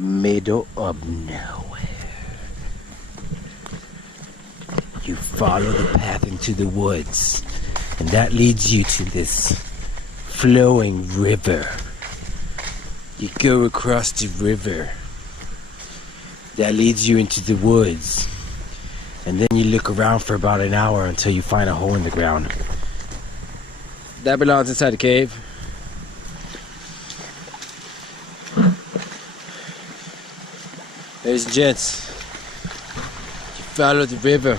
middle of nowhere. You follow the path into the woods, and that leads you to this flowing river. You go across the river. That leads you into the woods. And then you look around for about an hour until you find a hole in the ground. That belongs inside the cave. Ladies and gents, you follow the river.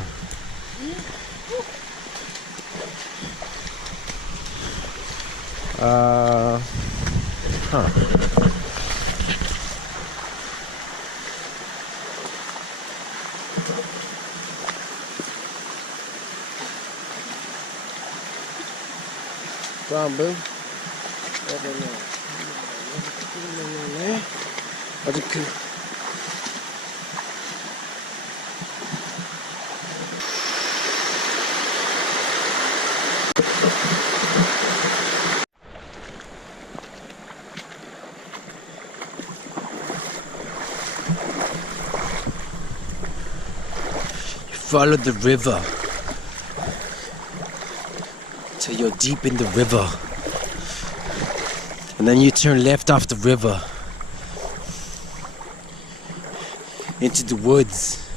Go on, boo. Follow the river till you're deep in the river, and then you turn left off the river into the woods.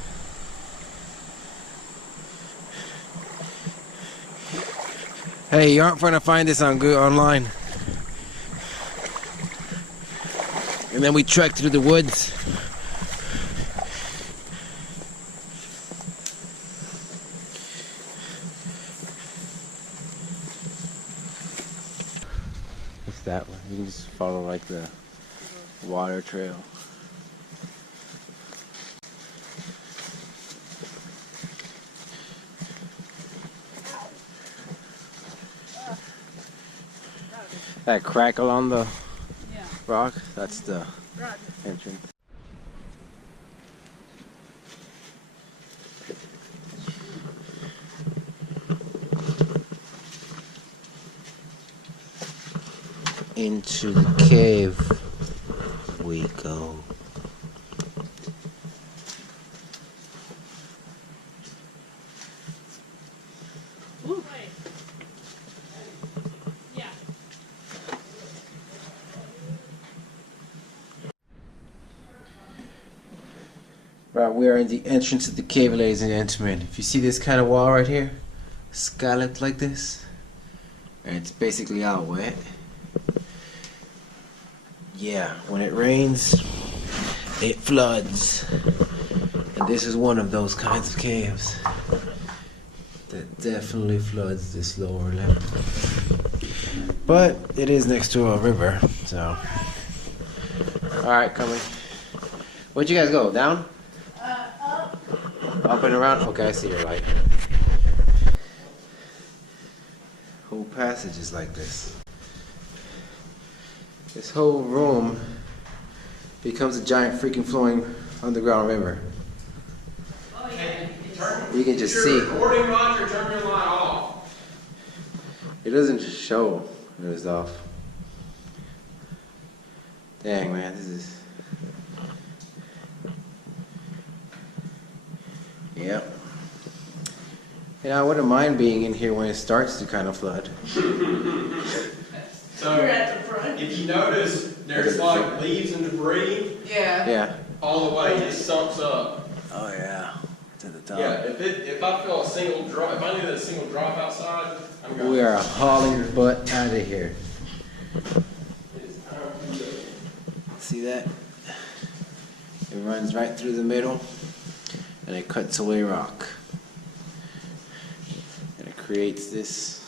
Hey, you aren't gonna find this online. And then we trek through the woods. That one. You can just follow like the water trail. That crackle on the rock, that's the entrance. Into the cave we go. Yeah. Right, we are in the entrance of the cave, ladies and gentlemen. If you see this kind of wall right here, scalloped like this, and it's basically all wet. Yeah, when it rains, it floods. And this is one of those kinds of caves that definitely floods this lower level. But it is next to a river, so. Alright, coming. Where'd you guys go? Down? Up. Up and around? Okay, I see your light. Whole passage is like this. This whole room becomes a giant freaking flowing underground river. Oh yeah. You can just see. Recording, Roger, turn your light off. It doesn't just show it was off. Dang, man, this is. Yep. You know, I wouldn't mind being in here when it starts to kind of flood. So, You're at the front. if you notice, there's like leaves and debris Yeah. Yeah. all the way. It sunks up. Oh yeah. To the top. Yeah. If I feel a single drop, if I knew that a single drop outside, I'm going. We are hauling butt out of here. It's time to go. See that? It runs right through the middle, and it cuts away rock. And it creates this.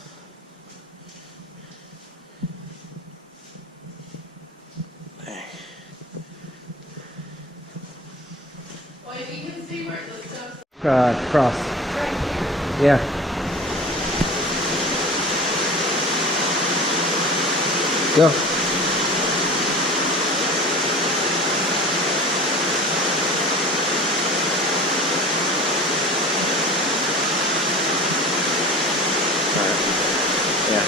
Well, you can see where the stuff. Cross. Yeah. Go. Yeah.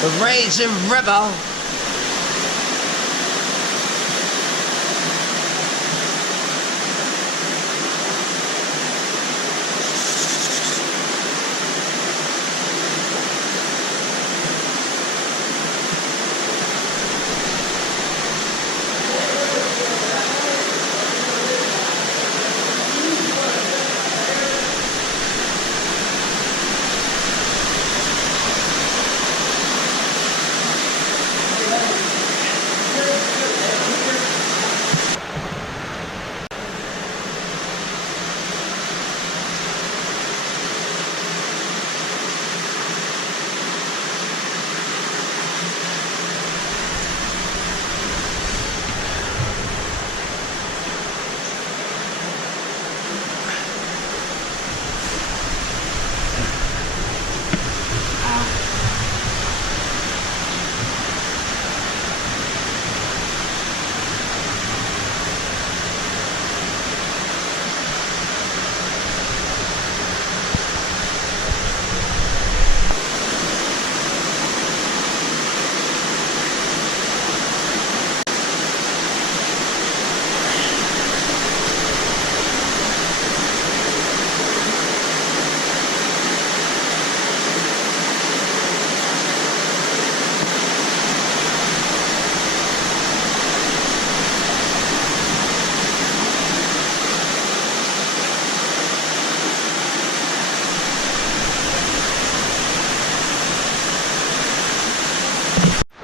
The raging river.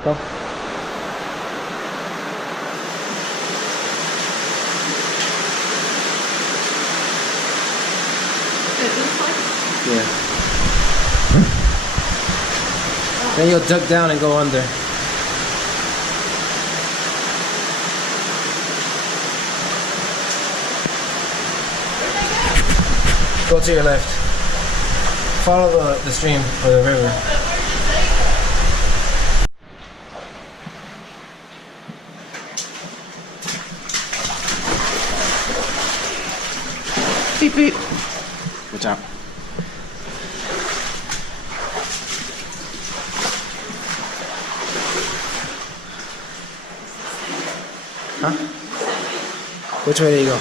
Go. Yeah. Then you'll duck down and go under. Go to your left. Follow the stream or the river. Beep beep. Watch out. Huh? Which way do you go?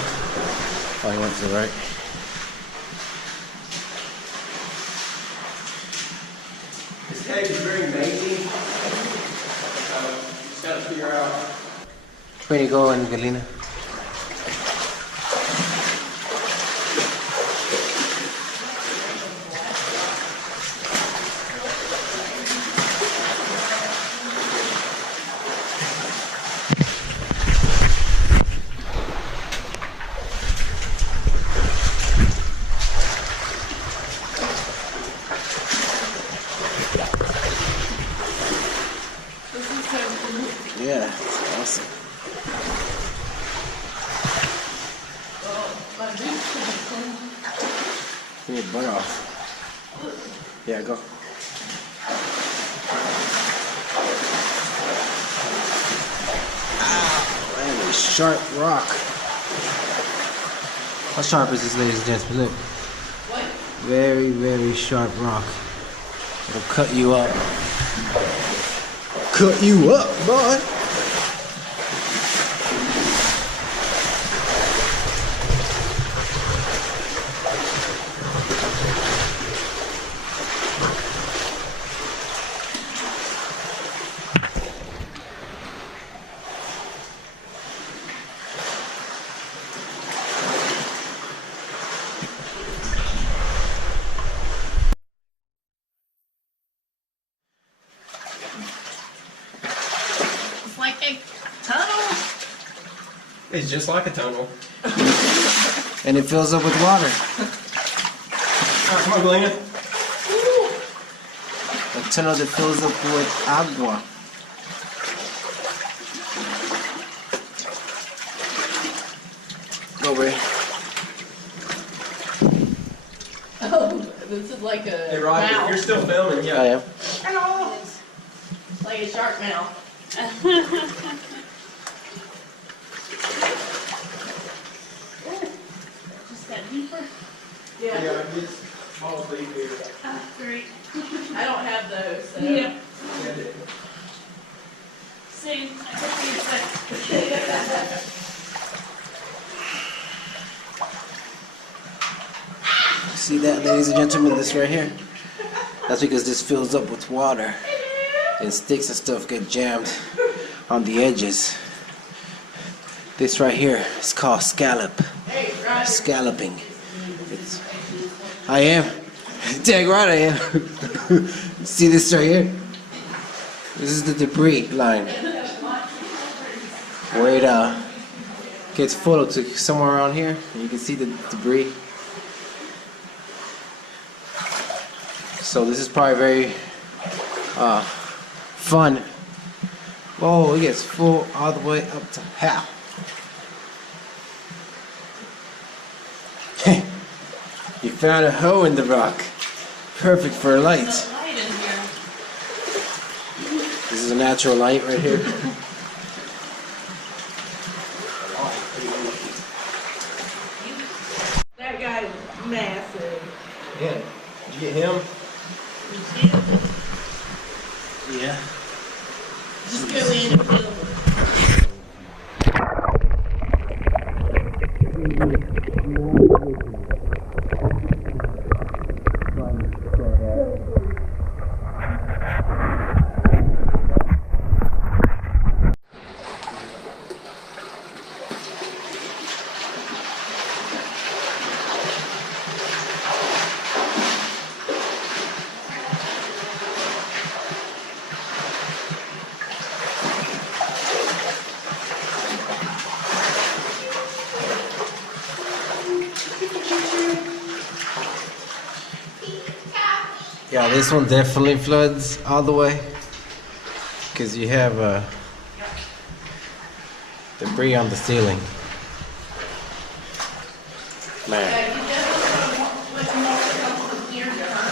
Oh, you went to the right. This cave is very amazing. Just gotta figure out. Which way do you go in Galena? Yeah, it's awesome. Give me your butt off. Yeah, go. Ow, man, a sharp rock. How sharp is this, ladies and gentlemen? Look. What? Very, very sharp rock. It'll cut you up. Cut you up, boy. It's like a tunnel. It's just like a tunnel. And it fills up with water. Alright, come on, Galena. A tunnel that fills up with agua. Go, Ray. Oh, this is like a Hey, Roger, mouth. you're still filming, yeah. I am. Hello. It's like a shark mouth. Just that deeper? Yeah. Yeah, just fall asleep here. Great. I don't have those, so. Yeah, See that, ladies and gentlemen, this right here? That's because this fills up with water and sticks and stuff get jammed on the edges. This right here is called scallop. Scalloping. I am. Dang right I am. See this right here? This is the debris line. Where it gets full to somewhere around here. And you can see the debris. So this is probably very fun. Whoa, it gets full all the way up to hell. You found a hole in the rock. Perfect for a light. This is a natural light right here. That guy's massive. Yeah. Did you get him? You see him? Yeah. Just go in and film him. Yeah, this one definitely floods all the way because you have debris on the ceiling. Man. Yeah, you definitely want to put more stuff from here to her.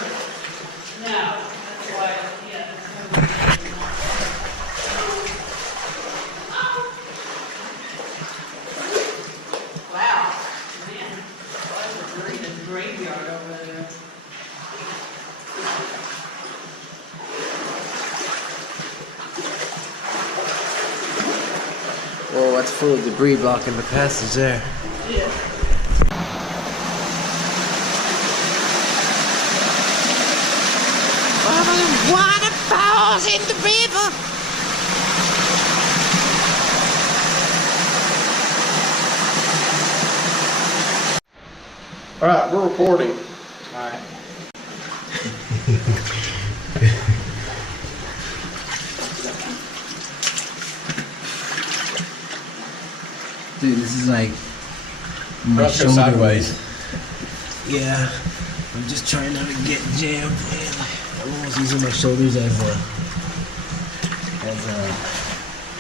No, that's why, yeah. Wow, man, that's a great graveyard over there. Whoa, that's full of debris blocking the passage there. Yeah. Waterfalls in the river. All right, we're recording. All right. Dude, this is like my Let's go shoulder. sideways. Yeah, I'm just trying not to get jammed, man. I'm almost using my shoulders as a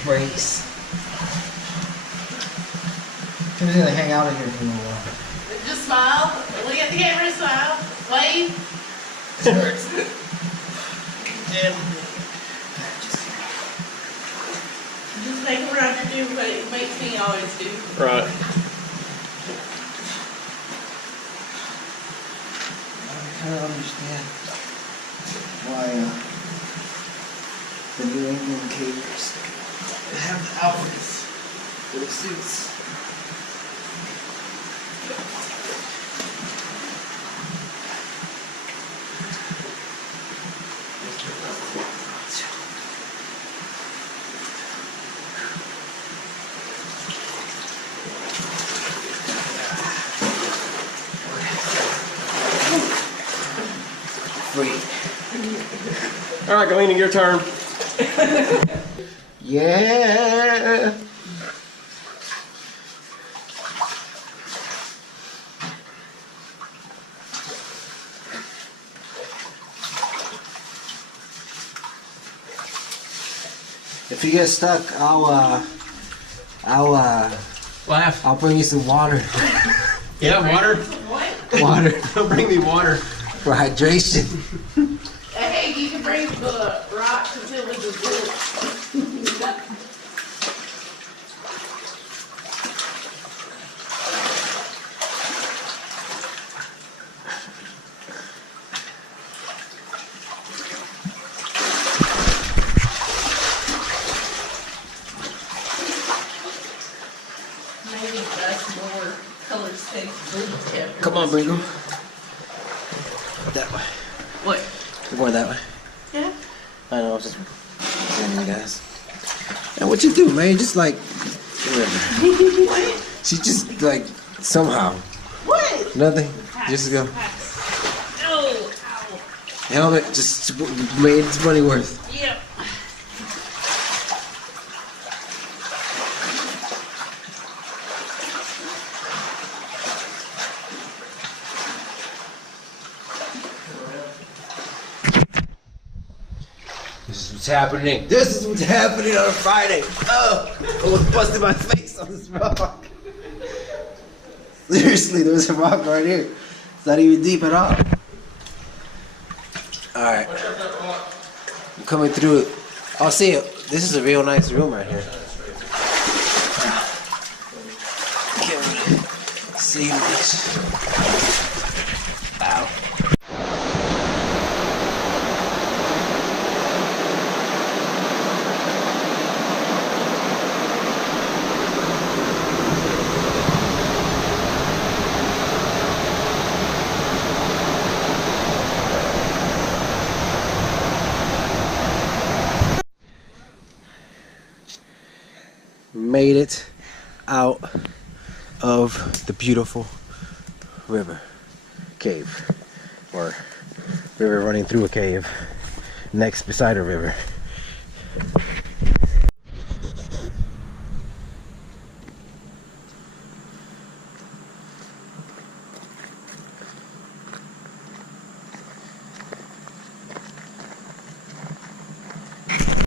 brace. I'm just gonna hang out in here for a little while. Just smile. Look at the camera and smile. Wave. It hurts. Damn. Just make a run or do what it makes me always do. Right. I kind of understand why the New England cavers have the outfits for the suits. Free. All right, Galena, your turn. Yeah. If you get stuck, Laugh. I'll bring you some water. Yeah, water. What? Water Bring me water. for hydration. Hey, you can bring the rocks until we just do it. Maybe that's more color space blue tip. Come on, Bringo. That way. What? We're going that way. Yeah. I know, I was just warning you guys. And what you do, man? Just like, whatever. What? She just like, somehow. What? Nothing. Just go. Oh, ow. Helmet just made its money worth. Yep. This is what's happening. This is what's happening on a Friday. Oh, I almost busted my face on this rock. Seriously, there's a rock right here. It's not even deep at all. Alright. I'm coming through it. Oh, see it. This is a real nice room right here. Can't really see much. Ow. Made it out of the beautiful river cave, or river running through a cave next beside a river.